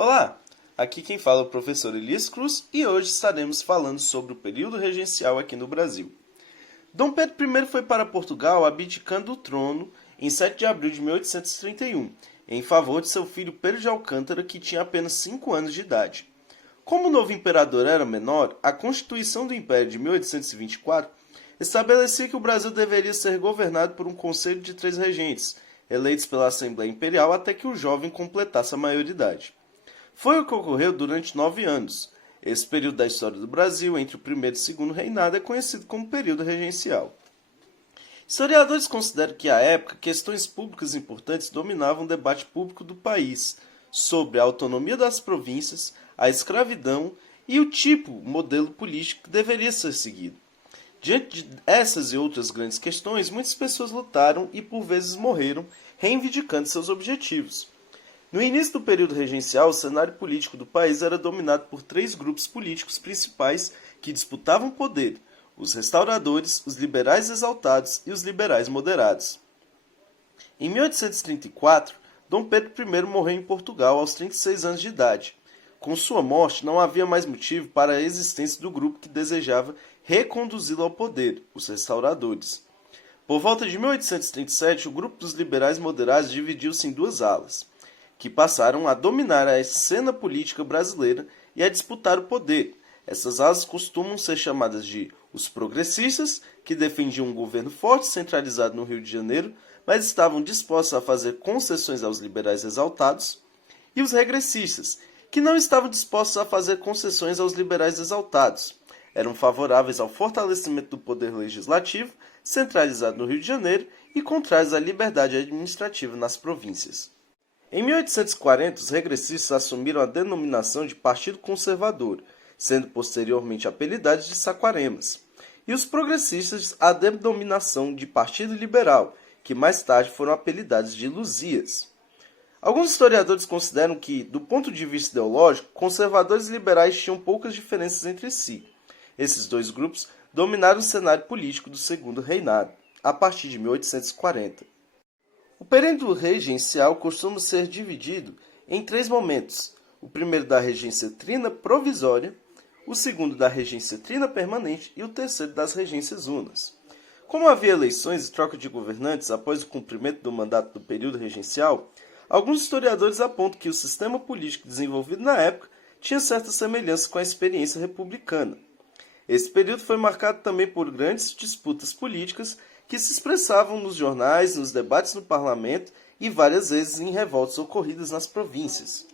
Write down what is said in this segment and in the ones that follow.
Olá, aqui quem fala é o professor Elias Cruz e hoje estaremos falando sobre o período regencial aqui no Brasil. Dom Pedro I foi para Portugal abdicando o trono em 7 de abril de 1831, em favor de seu filho Pedro de Alcântara, que tinha apenas 5 anos de idade. Como o novo imperador era menor, a Constituição do Império de 1824 estabelecia que o Brasil deveria ser governado por um conselho de 3 regentes, eleitos pela Assembleia Imperial até que o jovem completasse a maioridade. Foi o que ocorreu durante 9 anos. Esse período da história do Brasil, entre o primeiro e o segundo reinado, é conhecido como período regencial. Historiadores consideram que, à época, questões públicas importantes dominavam o debate público do país sobre a autonomia das províncias, a escravidão e o modelo político que deveria ser seguido. Diante de essas e outras grandes questões, muitas pessoas lutaram e, por vezes, morreram, reivindicando seus objetivos. No início do período regencial, o cenário político do país era dominado por 3 grupos políticos principais que disputavam poder: os restauradores, os liberais exaltados e os liberais moderados. Em 1834, Dom Pedro I morreu em Portugal aos 36 anos de idade. Com sua morte, não havia mais motivo para a existência do grupo que desejava reconduzi-lo ao poder, os restauradores. Por volta de 1837, o grupo dos liberais moderados dividiu-se em 2 alas, que passaram a dominar a cena política brasileira e a disputar o poder. Essas alas costumam ser chamadas de os progressistas, que defendiam um governo forte centralizado no Rio de Janeiro, mas estavam dispostos a fazer concessões aos liberais exaltados, e os regressistas, que não estavam dispostos a fazer concessões aos liberais exaltados. Eram favoráveis ao fortalecimento do poder legislativo, centralizado no Rio de Janeiro, e contrários à liberdade administrativa nas províncias. Em 1840, os regressistas assumiram a denominação de Partido Conservador, sendo posteriormente apelidados de Saquaremas, e os progressistas a denominação de Partido Liberal, que mais tarde foram apelidados de Luzias. Alguns historiadores consideram que, do ponto de vista ideológico, conservadores e liberais tinham poucas diferenças entre si. Esses 2 grupos dominaram o cenário político do segundo reinado, a partir de 1840. O período regencial costuma ser dividido em 3 momentos: o primeiro da regência trina provisória, o segundo da regência trina permanente e o terceiro das regências unas. Como havia eleições e troca de governantes após o cumprimento do mandato do período regencial, alguns historiadores apontam que o sistema político desenvolvido na época tinha certa semelhança com a experiência republicana. Esse período foi marcado também por grandes disputas políticas que se expressavam nos jornais, nos debates no parlamento e várias vezes em revoltas ocorridas nas províncias.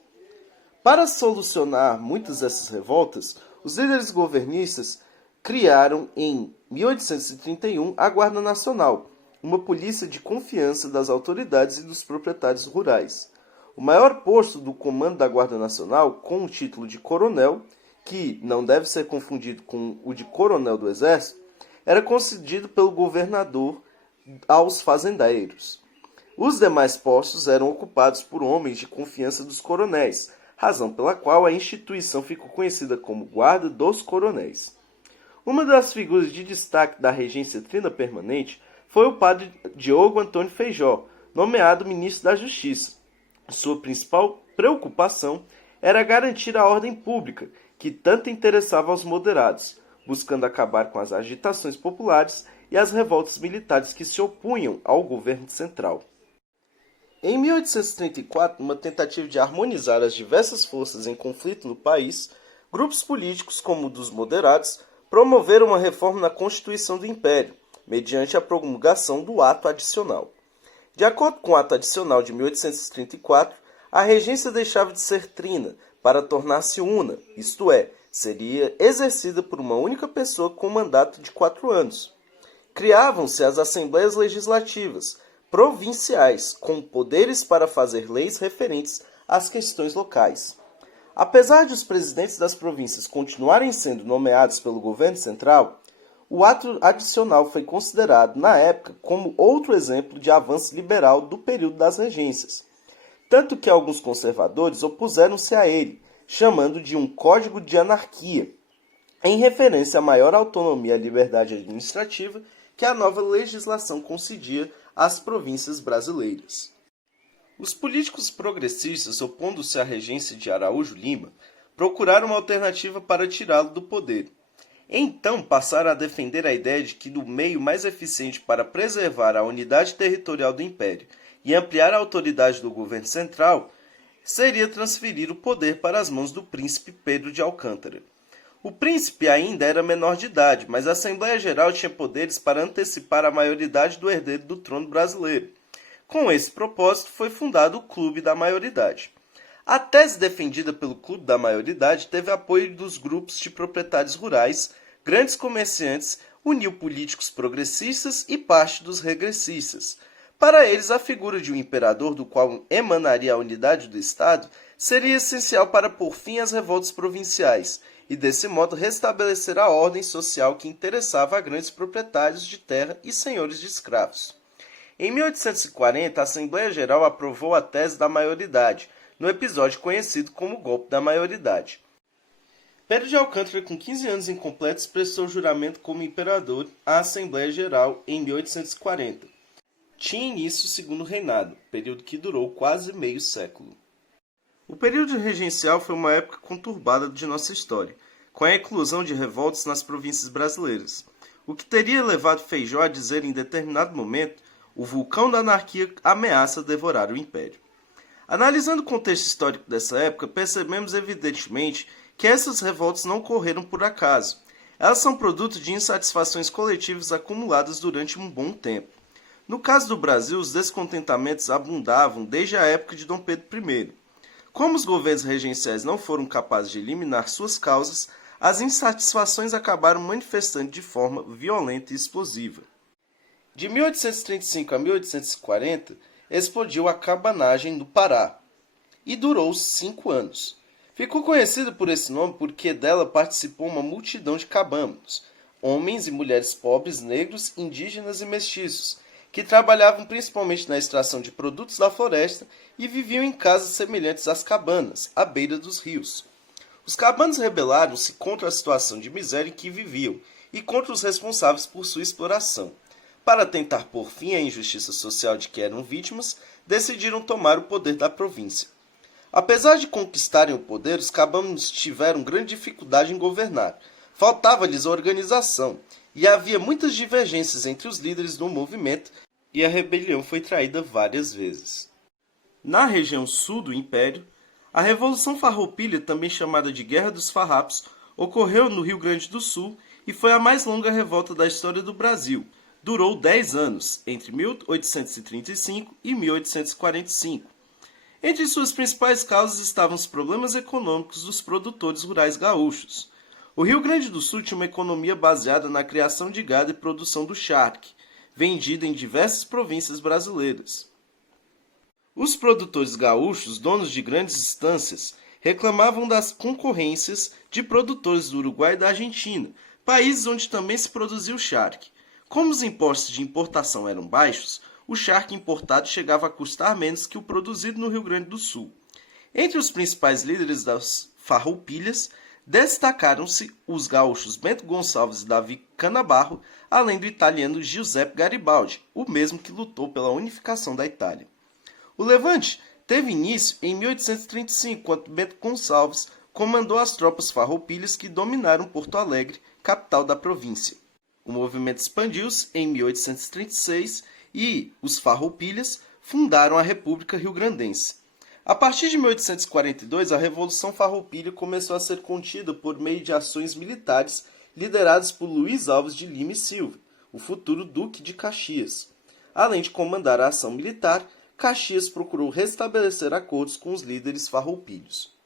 Para solucionar muitas dessas revoltas, os líderes governistas criaram em 1831 a Guarda Nacional, uma polícia de confiança das autoridades e dos proprietários rurais. O maior posto do comando da Guarda Nacional, com o título de coronel, que não deve ser confundido com o de coronel do Exército, era concedido pelo governador aos fazendeiros. Os demais postos eram ocupados por homens de confiança dos coronéis, razão pela qual a instituição ficou conhecida como Guarda dos Coronéis. Uma das figuras de destaque da regência trina permanente foi o padre Diogo Antônio Feijó, nomeado ministro da Justiça. Sua principal preocupação era garantir a ordem pública, que tanto interessava aos moderados, buscando acabar com as agitações populares e as revoltas militares que se opunham ao governo central. Em 1834, numa tentativa de harmonizar as diversas forças em conflito no país, grupos políticos, como o dos moderados, promoveram uma reforma na Constituição do Império, mediante a promulgação do Ato Adicional. De acordo com o Ato Adicional de 1834, a regência deixava de ser trina para tornar-se una, isto é, seria exercida por uma única pessoa com mandato de 4 anos. Criavam-se as Assembleias Legislativas provinciais, com poderes para fazer leis referentes às questões locais. Apesar de os presidentes das províncias continuarem sendo nomeados pelo governo central, o ato adicional foi considerado, na época, como outro exemplo de avanço liberal do período das regências, tanto que alguns conservadores opuseram-se a ele, chamando de um código de anarquia, em referência à maior autonomia e liberdade administrativa que a nova legislação concedia às províncias brasileiras. Os políticos progressistas, opondo-se à regência de Araújo Lima, procuraram uma alternativa para tirá-lo do poder. Então passaram a defender a ideia de que o meio mais eficiente para preservar a unidade territorial do império e ampliar a autoridade do governo central seria transferir o poder para as mãos do príncipe Pedro de Alcântara. O príncipe ainda era menor de idade, mas a Assembleia Geral tinha poderes para antecipar a maioridade do herdeiro do trono brasileiro. Com esse propósito, foi fundado o Clube da Maioridade. A tese defendida pelo Clube da Maioridade teve apoio dos grupos de proprietários rurais, grandes comerciantes, uniu políticos progressistas e parte dos regressistas. Para eles, a figura de um imperador do qual emanaria a unidade do Estado seria essencial para pôr fim às revoltas provinciais e, desse modo, restabelecer a ordem social que interessava a grandes proprietários de terra e senhores de escravos. Em 1840, a Assembleia Geral aprovou a tese da maioridade, no episódio conhecido como Golpe da Maioridade. Pedro de Alcântara, com 15 anos incompletos, prestou juramento como imperador à Assembleia Geral em 1840. Tinha início o segundo reinado, período que durou quase meio século. O período regencial foi uma época conturbada de nossa história, com a eclosão de revoltas nas províncias brasileiras, o que teria levado Feijó a dizer em determinado momento: o vulcão da anarquia ameaça devorar o império. Analisando o contexto histórico dessa época, percebemos evidentemente que essas revoltas não ocorreram por acaso. Elas são produto de insatisfações coletivas acumuladas durante um bom tempo. No caso do Brasil, os descontentamentos abundavam desde a época de Dom Pedro I. Como os governos regenciais não foram capazes de eliminar suas causas, as insatisfações acabaram manifestando de forma violenta e explosiva. De 1835 a 1840, explodiu a cabanagem no Pará e durou 5 anos. Ficou conhecida por esse nome porque dela participou uma multidão de cabanos, homens e mulheres pobres, negros, indígenas e mestiços, que trabalhavam principalmente na extração de produtos da floresta e viviam em casas semelhantes às cabanas, à beira dos rios. Os cabanos rebelaram-se contra a situação de miséria em que viviam e contra os responsáveis por sua exploração. Para tentar pôr fim à injustiça social de que eram vítimas, decidiram tomar o poder da província. Apesar de conquistarem o poder, os cabanos tiveram grande dificuldade em governar. Faltava-lhes organização, e havia muitas divergências entre os líderes do movimento, e a rebelião foi traída várias vezes. Na região sul do Império, a Revolução Farroupilha, também chamada de Guerra dos Farrapos, ocorreu no Rio Grande do Sul e foi a mais longa revolta da história do Brasil. Durou 10 anos, entre 1835 e 1845. Entre suas principais causas estavam os problemas econômicos dos produtores rurais gaúchos. O Rio Grande do Sul tinha uma economia baseada na criação de gado e produção do charque, vendido em diversas províncias brasileiras. Os produtores gaúchos, donos de grandes estâncias, reclamavam das concorrências de produtores do Uruguai e da Argentina, países onde também se produzia o charque. Como os impostos de importação eram baixos, o charque importado chegava a custar menos que o produzido no Rio Grande do Sul. Entre os principais líderes das farroupilhas, destacaram-se os gaúchos Bento Gonçalves e Davi Canabarro, além do italiano Giuseppe Garibaldi, o mesmo que lutou pela unificação da Itália. O levante teve início em 1835, quando Bento Gonçalves comandou as tropas farroupilhas que dominaram Porto Alegre, capital da província. O movimento expandiu-se em 1836 e os farroupilhas fundaram a República Rio-Grandense. A partir de 1842, a Revolução Farroupilha começou a ser contida por meio de ações militares lideradas por Luiz Alves de Lima e Silva, o futuro Duque de Caxias. Além de comandar a ação militar, Caxias procurou restabelecer acordos com os líderes farroupilhos.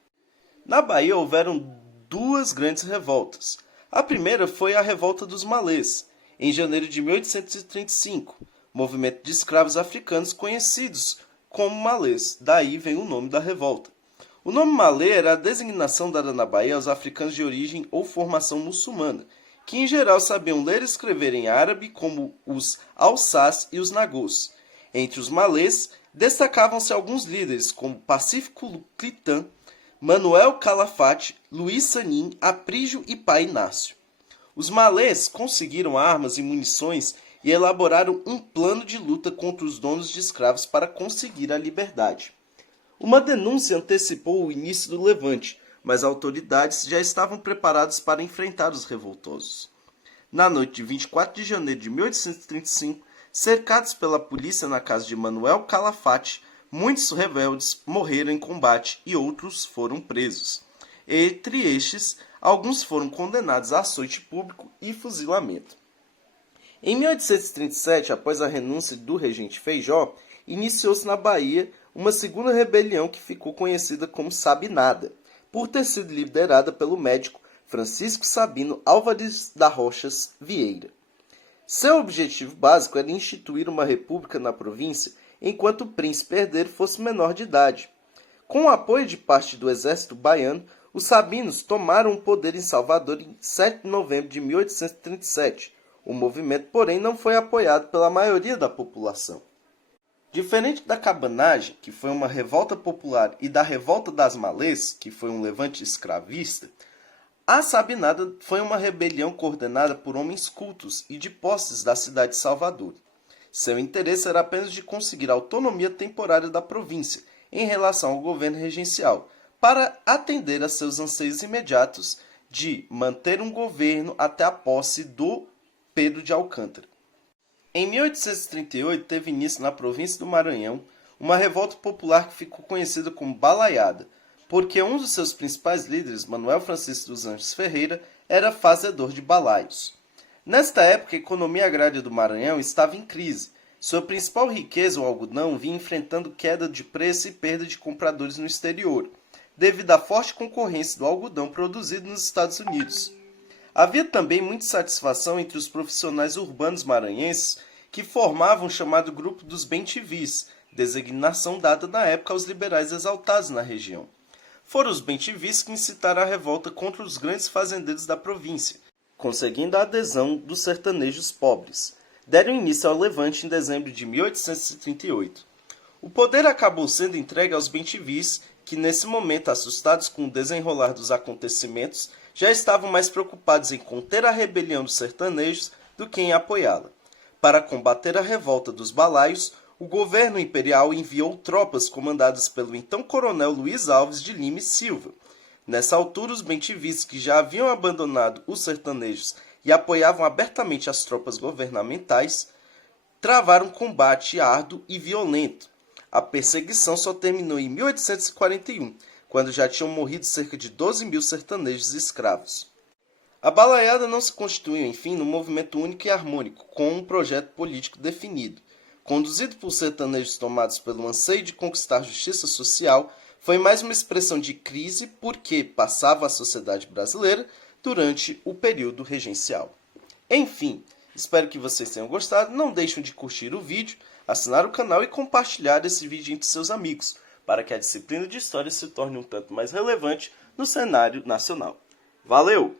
Na Bahia houveram duas grandes revoltas. A primeira foi a Revolta dos Malês, em janeiro de 1835, movimento de escravos africanos conhecidos como malês, daí vem o nome da revolta. O nome malê era a designação dada na Bahia aos africanos de origem ou formação muçulmana, que em geral sabiam ler e escrever em árabe, como os alçás e os nagôs. Entre os malês, destacavam-se alguns líderes, como Pacífico Clitã, Manuel Calafate, Luiz Sanin, Aprígio e Pai Inácio. Os malês conseguiram armas e munições e elaboraram um plano de luta contra os donos de escravos para conseguir a liberdade. Uma denúncia antecipou o início do levante, mas autoridades já estavam preparadas para enfrentar os revoltosos. Na noite de 24 de janeiro de 1835, cercados pela polícia na casa de Manuel Calafate, muitos rebeldes morreram em combate e outros foram presos. Entre estes, alguns foram condenados a açoite público e fuzilamento. Em 1837, após a renúncia do regente Feijó, iniciou-se na Bahia uma segunda rebelião que ficou conhecida como Sabinada, por ter sido liderada pelo médico Francisco Sabino Álvares da Rochas Vieira. Seu objetivo básico era instituir uma república na província enquanto o príncipe herdeiro fosse menor de idade. Com o apoio de parte do exército baiano, os sabinos tomaram o poder em Salvador em 7 de novembro de 1837. O movimento, porém, não foi apoiado pela maioria da população. Diferente da cabanagem, que foi uma revolta popular, e da revolta das Malês, que foi um levante escravista, a Sabinada foi uma rebelião coordenada por homens cultos e de posses da cidade de Salvador. Seu interesse era apenas de conseguir a autonomia temporária da província em relação ao governo regencial, para atender a seus anseios imediatos de manter um governo até a posse do Pedro de Alcântara. Em 1838, teve início na província do Maranhão uma revolta popular que ficou conhecida como Balaiada, porque um dos seus principais líderes, Manuel Francisco dos Anjos Ferreira, era fazedor de balaios. Nesta época, a economia agrária do Maranhão estava em crise. Sua principal riqueza, o algodão, vinha enfrentando queda de preço e perda de compradores no exterior, devido à forte concorrência do algodão produzido nos Estados Unidos. Havia também muita insatisfação entre os profissionais urbanos maranhenses que formavam o chamado grupo dos bem-te-vis, designação dada na época aos liberais exaltados na região. Foram os bem-te-vis que incitaram a revolta contra os grandes fazendeiros da província, conseguindo a adesão dos sertanejos pobres. Deram início ao levante em dezembro de 1838. O poder acabou sendo entregue aos bem-te-vis, que nesse momento, assustados com o desenrolar dos acontecimentos, já estavam mais preocupados em conter a rebelião dos sertanejos do que em apoiá-la. Para combater a revolta dos balaios, o governo imperial enviou tropas comandadas pelo então coronel Luiz Alves de Lima e Silva. Nessa altura, os bem-te-vis, que já haviam abandonado os sertanejos e apoiavam abertamente as tropas governamentais, travaram um combate árduo e violento. A perseguição só terminou em 1841, quando já tinham morrido cerca de 12 mil sertanejos escravos. A balaiada não se constituiu, enfim, num movimento único e harmônico, com um projeto político definido. Conduzido por sertanejos tomados pelo anseio de conquistar justiça social, foi mais uma expressão de crise porque passava a sociedade brasileira durante o período regencial. Enfim, espero que vocês tenham gostado. Não deixem de curtir o vídeo, assinar o canal e compartilhar esse vídeo entre seus amigos, para que a disciplina de História se torne um tanto mais relevante no cenário nacional. Valeu!